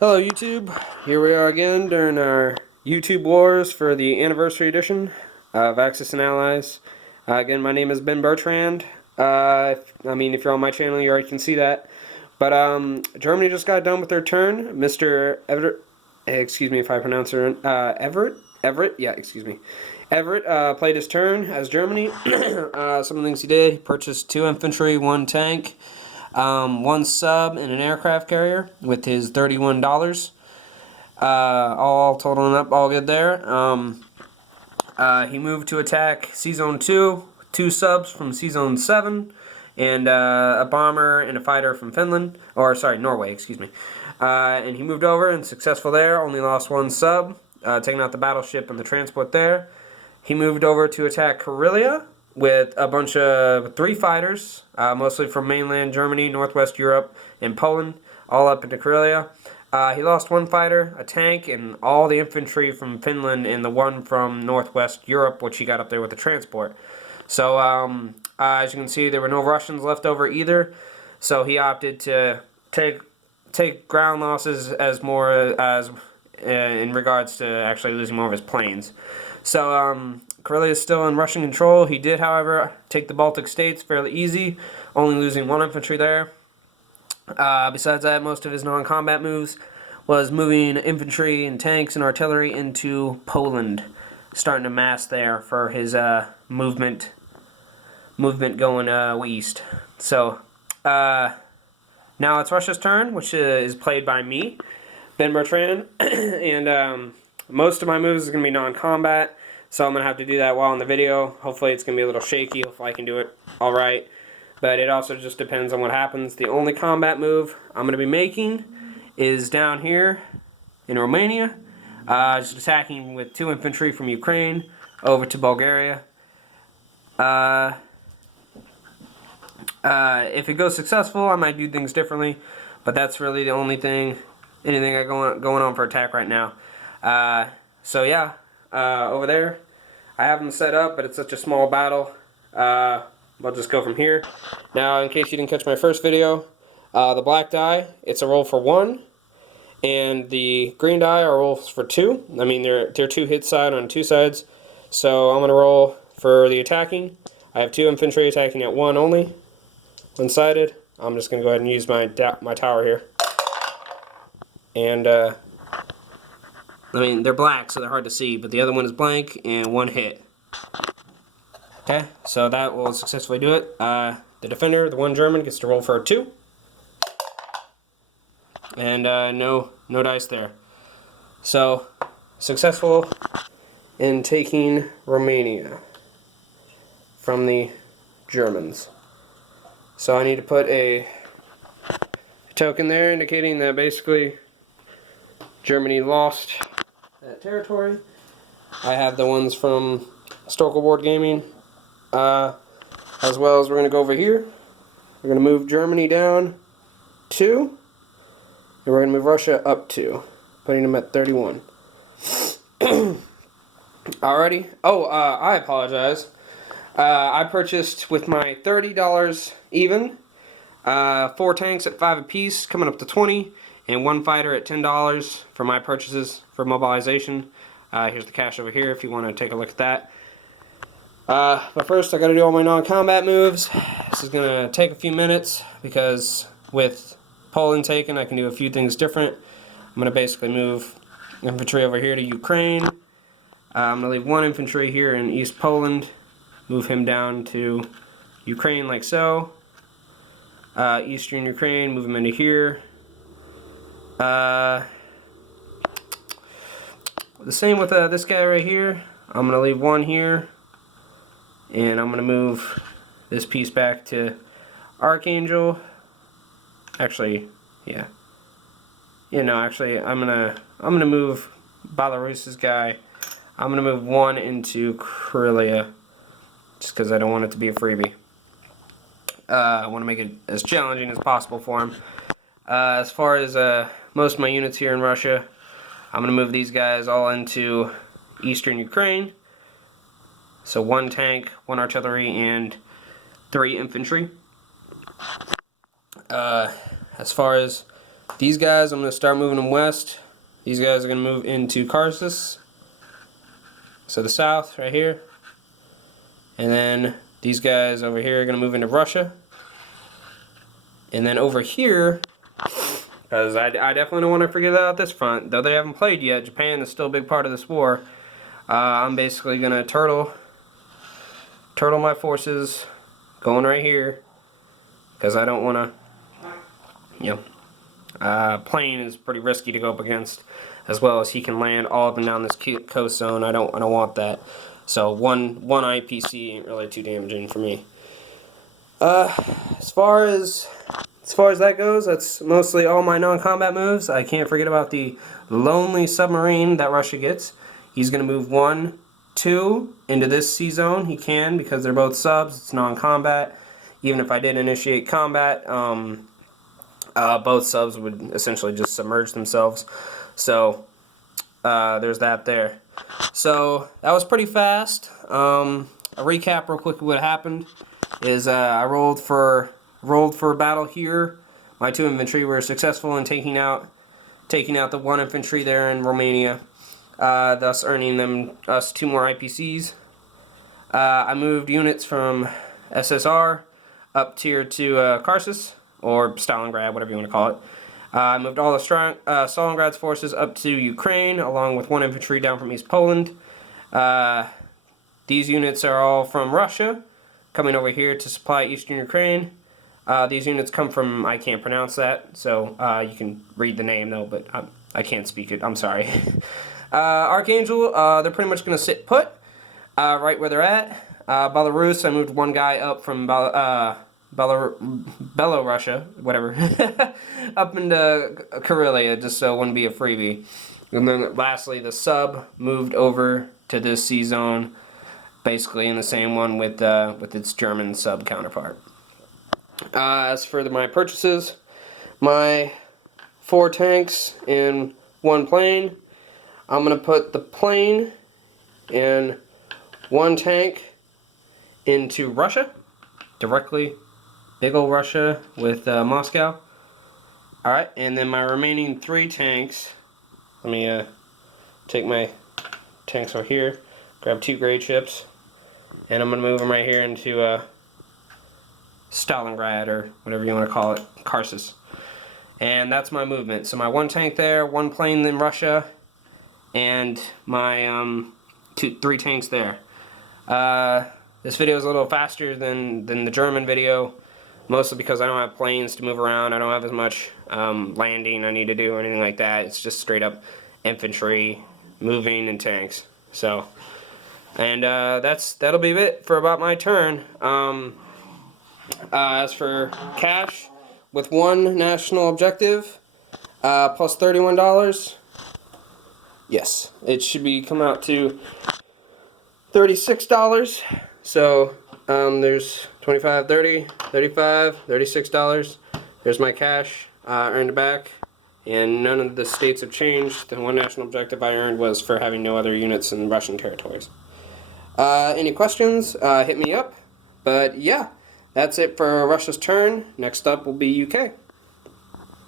Hello YouTube, here we are again during our YouTube Wars for the anniversary edition of Axis and Allies. Again, my name is Ben Bertrand. If you're on my channel, you already can see that. But Germany just got done with their turn. Mr. Everett, excuse me if I pronounce it, Everett, yeah, excuse me. Everett played his turn as Germany. Some of the things he did: he purchased 2 infantry, 1 tank, 1 sub, and an aircraft carrier with his $31. All totaling up all good there. He moved to attack C-Zone 2, 2 subs from C-Zone 7, and a bomber and a fighter from Finland, or sorry, Norway, excuse me. And he moved over and successful there, only lost 1 sub, taking out the battleship and the transport there. He moved over to attack Karelia with a bunch of 3 fighters, mostly from mainland Germany, Northwest Europe, and Poland, all up into Karelia. He lost 1 fighter, a tank, and all the infantry from Finland and the 1 from Northwest Europe, which he got up there with the transport. So, as you can see, there were no Russians left over either, so he opted to take ground losses as more as in regards to actually losing more of his planes. So, Karelia is still in Russian control. He did, however, take the Baltic states fairly easy, only losing 1 infantry there. Besides that, most of his non-combat moves was moving infantry and tanks and artillery into Poland, starting to mass there for his movement going east. So now it's Russia's turn, which is played by me, Ben Bertrand, and most of my moves is going to be non-combat, so I'm going to have to do that while in the video. Hopefully it's going to be a little shaky. Hopefully I can do it all right. But it also just depends on what happens. The only combat move I'm going to be making is down here in Romania. Just attacking with 2 infantry from Ukraine over to Bulgaria. If it goes successful, I might do things differently. But that's really the only thing, anything I going on for attack right now. So yeah, over there, I have them set up, but it's such a small battle. I'll just go from here. Now, in case you didn't catch my first video, the black die, it's a roll for 1, and the green die are rolls for 2. I mean, they're 2 hit side on 2 sides. So I'm going to roll for the attacking. I have 2 infantry attacking at 1 only, one-sided. I'm just going to go ahead and use my tower here. And, they're black, so they're hard to see, but the other one is blank and 1 hit. Okay, so that will successfully do it. The defender, the 1 German, gets to roll for a 2. And no dice there. So, successful in taking Romania from the Germans. So I need to put a token there indicating that basically Germany lost that territory. I have the ones from Historical Board Gaming. As well as we're going to go over here. We're going to move Germany down 2. And we're going to move Russia up 2. Putting them at 31. Alrighty. Oh, I apologize. I purchased with my $30 even. 4 tanks at 5 apiece, coming up to 20. And 1 fighter at $10 for my purchases for mobilization. Here's the cash over here if you want to take a look at that. But first I gotta do all my non-combat moves. This is gonna take a few minutes because with Poland taken I can do a few things different. I'm gonna basically move infantry over here to Ukraine. I'm gonna leave 1 infantry here in East Poland, move him down to Ukraine like so. Eastern Ukraine, move him into here. The same with this guy right here. I'm gonna leave 1 here. And I'm going to move this piece back to Archangel. Actually, yeah. Yeah, no, actually, I'm gonna move Belarus's guy. I'm going to move 1 into Karelia. Just because I don't want it to be a freebie. I want to make it as challenging as possible for him. As far as most of my units here in Russia, I'm going to move these guys all into Eastern Ukraine. So 1 tank, 1 artillery, and 3 infantry. As far as these guys, I'm going to start moving them west. These guys are going to move into Kharkiv, so the south, right here. And then these guys over here are going to move into Russia. And then over here, because I definitely don't want to forget about this front, though they haven't played yet, Japan is still a big part of this war. I'm basically going to turtle my forces going right here, because I don't want to, you know, plane is pretty risky to go up against, as well as he can land all up and down this coast zone. I don't want that. So one IPC ain't really too damaging for me. As far as that goes, that's mostly all my non-combat moves. I can't forget about the lonely submarine that Russia gets. He's going to move 1, 2 into this sea zone. He can, because they're both subs. It's non-combat. Even if I did initiate combat, both subs would essentially just submerge themselves. So there's that there. So that was pretty fast. A recap real quick of what happened is I rolled for battle here. My 2 infantry were successful in taking out the 1 infantry there in Romania, thus earning us 2 more IPCs. I moved units from SSR up tier to Kharkiv, or Stalingrad, whatever you want to call it. I moved all of Stalingrad's forces up to Ukraine, along with 1 infantry down from East Poland. These units are all from Russia, coming over here to supply Eastern Ukraine. These units come from, I can't pronounce that, so you can read the name though, but I can't speak it, I'm sorry. Archangel, they're pretty much going to sit put right where they're at. Belarus, I moved 1 guy up from Belorussia, whatever, up into Karelia, just so it wouldn't be a freebie. And then lastly, the sub moved over to this sea zone, basically in the same one with its German sub counterpart. As for my purchases, my 4 tanks and 1 plane, I'm going to put the plane and 1 tank into Russia, directly, big ol' Russia with Moscow. Alright, and then my remaining 3 tanks, let me take my tanks over here, grab 2 grade ships, and I'm going to move them right here into Stalingrad, or whatever you want to call it, Kharkiv. And that's my movement. So my 1 tank there, 1 plane in Russia, and my 3 tanks there. This video is a little faster than the German video, mostly because I don't have planes to move around. I don't have as much landing I need to do or anything like that. It's just straight up infantry, moving, and tanks. So, and that'll be it for about my turn. As for cash, with 1 national objective, plus $31, yes, it should be come out to $36. So there's $25, $30, $35, $36. There's my cash earned back, and none of the states have changed. The 1 national objective I earned was for having no other units in Russian territories. Any questions? Hit me up. But yeah, that's it for Russia's turn. Next up will be UK.